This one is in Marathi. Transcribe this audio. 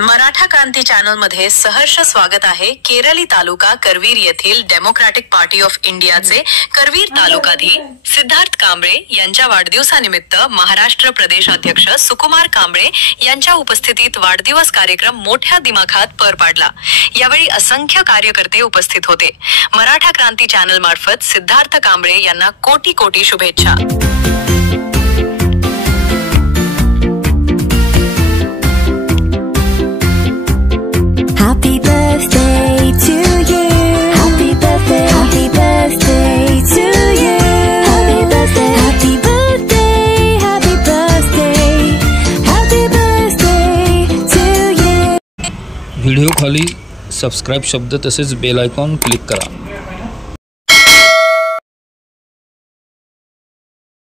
मराठा क्रांती चॅनल मध्ये सहर्ष स्वागत आहे। केरली तालुका करवीर येथील डेमोक्रॅटिक पार्टी ऑफ इंडियाचे करवीर तालुकाधीश सिद्धार्थ कांबळे यांच्या वाढदिवसानिमित्त महाराष्ट्र प्रदेश अध्यक्ष सुकुमार कांबळे यांच्या उपस्थितीत वाढदिवस कार्यक्रम मोठ्या दिमाखात पार पाडला। यावेळी असंख्य कार्यकर्ते उपस्थित होते। मराठा क्रांती चॅनल मार्फत सिद्धार्थ कांबळे यांना कोटी कोटी शुभेच्छा। Happy birthday to you. Happy birthday. Happy birthday to you. Happy birthday. Happy birthday. Happy birthday. Happy birthday to you. Video खाली सबस्क्राइब शब्द तसेच बेल आयकॉन क्लिक करा।